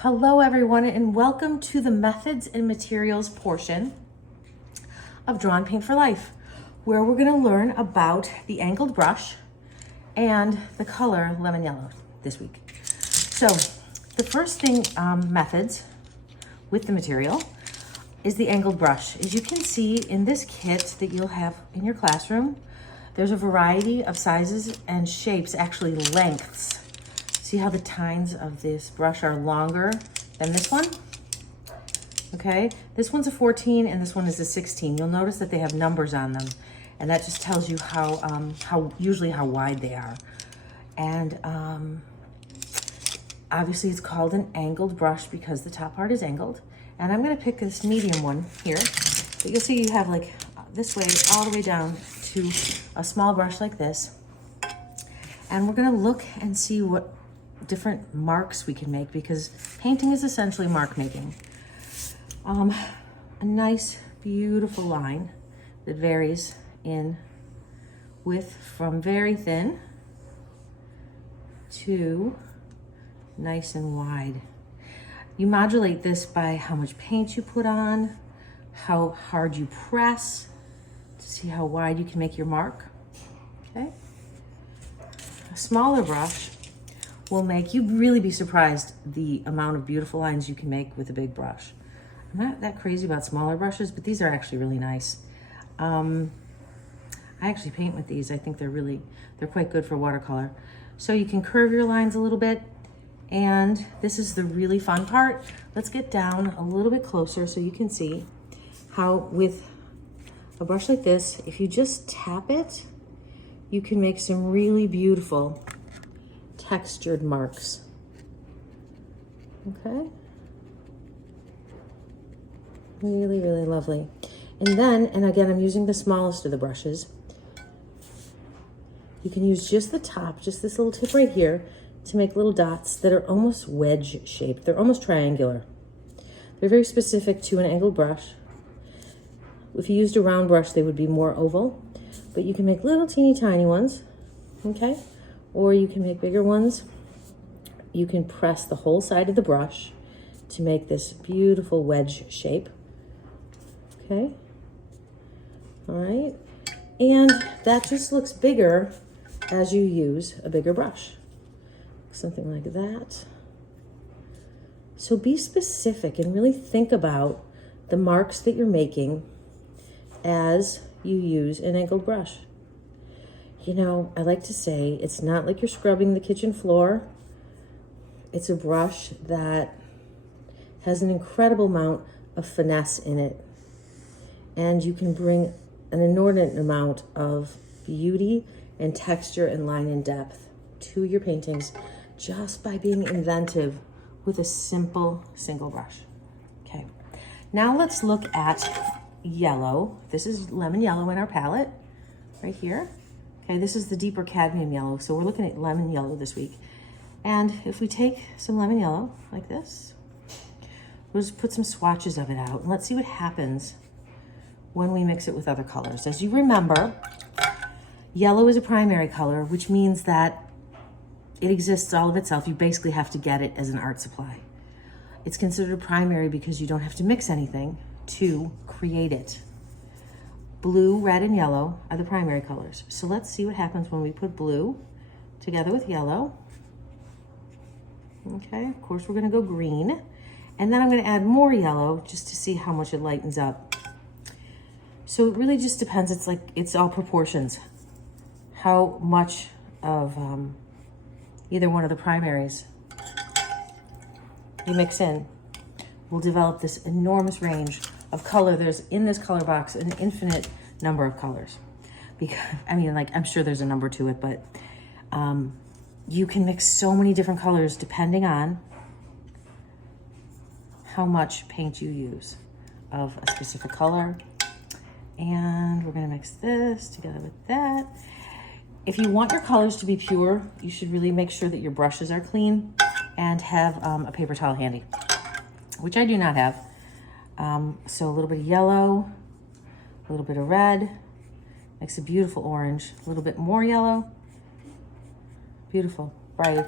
Hello everyone, and welcome to the methods and materials portion of Drawn Paint for Life, where we're going to learn about the angled brush and the color lemon yellow this week. So the first thing, methods with the material, is the angled brush. As you can see in this kit that you'll have in your classroom, there's a variety of sizes and shapes, actually lengths. See how the tines of this brush are longer than this one? Okay, this one's a 14 and this one is a 16. You'll notice that they have numbers on them, and that just tells you how usually how wide they are. And obviously it's called an angled brush because the top part is angled. And I'm gonna pick this medium one here. But you'll see you have like this way, all the way down to a small brush like this. And we're gonna look and see what different marks we can make, because painting is essentially mark making. A nice, beautiful line that varies in width from very thin to nice and wide. You modulate this by how much paint you put on, how hard you press to see how wide you can make your mark, okay? A smaller brush will make you really be surprised the amount of beautiful lines you can make with a big brush. I'm not that crazy about smaller brushes, but these are actually really nice. I actually paint with these. I think they're quite good for watercolor. So you can curve your lines a little bit, and this is the really fun part. Let's get down a little bit closer so you can see how with a brush like this, if you just tap it, you can make some really beautiful textured marks. Okay, really, really lovely. And then, and again, I'm using the smallest of the brushes. You can use just the top, just this little tip right here, to make little dots that are almost wedge shaped. They're almost triangular. They're very specific to an angled brush. If you used a round brush, they would be more oval, but you can make little teeny tiny ones, okay? Or you can make bigger ones. You can press the whole side of the brush to make this beautiful wedge shape, okay? All right, and that just looks bigger as you use a bigger brush. Something like that. So be specific and really think about the marks that you're making as you use an angled brush. You know, I like to say it's not like you're scrubbing the kitchen floor. It's a brush that has an incredible amount of finesse in it. And you can bring an inordinate amount of beauty and texture and line and depth to your paintings just by being inventive with a simple single brush. Okay, now let's look at yellow. This is lemon yellow in our palette right here. Okay, this is the deeper cadmium yellow, so we're looking at lemon yellow this week. And if we take some lemon yellow like this, we'll just put some swatches of it out, and let's see what happens when we mix it with other colors. As you remember, yellow is a primary color, which means that it exists all of itself. You basically have to get it as an art supply. It's considered primary because you don't have to mix anything to create it. Blue, red, and yellow are the primary colors. So let's see what happens when we put blue together with yellow. Okay, of course we're gonna go green. And then I'm gonna add more yellow just to see how much it lightens up. So it really just depends. It's like, it's all proportions. How much of either one of the primaries you mix in will develop this enormous range of color. There's in this color box an infinite number of colors. Because, I mean, like, I'm sure there's a number to it, but you can mix so many different colors depending on how much paint you use of a specific color. And we're gonna mix this together with that. If you want your colors to be pure, you should really make sure that your brushes are clean and have a paper towel handy, which I do not have. So a little bit of yellow, a little bit of red, makes a beautiful orange, a little bit more yellow, beautiful, bright,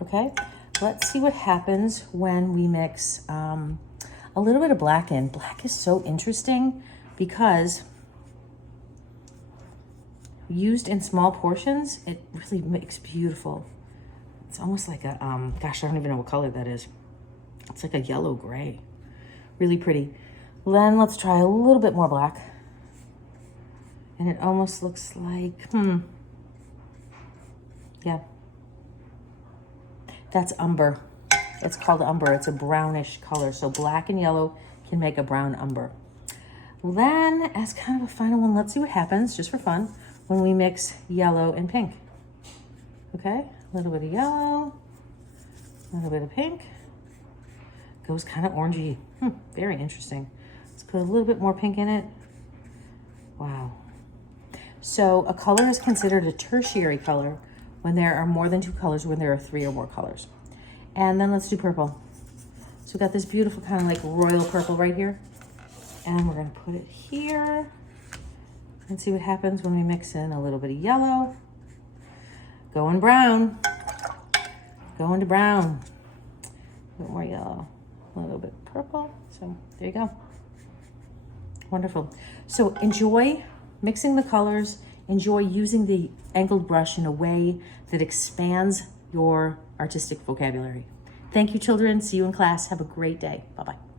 okay? let's see what happens when we mix a little bit of black in. Black is so interesting because used in small portions, it really makes beautiful. It's almost like a, gosh, I don't even know what color that is. It's like a yellow gray, really pretty. Then let's try a little bit more black. And it almost looks like, yeah. That's umber. It's called umber. It's a brownish color. So black and yellow can make a brown umber. Then, as kind of a final one, let's see what happens, just for fun, when we mix yellow and pink. Okay, a little bit of yellow, a little bit of pink. Goes kind of orangey. Very interesting. Let's put a little bit more pink in it. Wow. So a color is considered a tertiary color when there are more than two colors, when there are 3 or more colors. And then let's do purple. So we've got this beautiful kind of like royal purple right here. And we're gonna put it here and see what happens when we mix in a little bit of yellow. Going brown, going to brown. A bit more yellow, a little bit purple. So there you go. Wonderful. So enjoy mixing the colors, enjoy using the angled brush in a way that expands your artistic vocabulary. Thank you, children. See you in class. Have a great day. Bye-bye.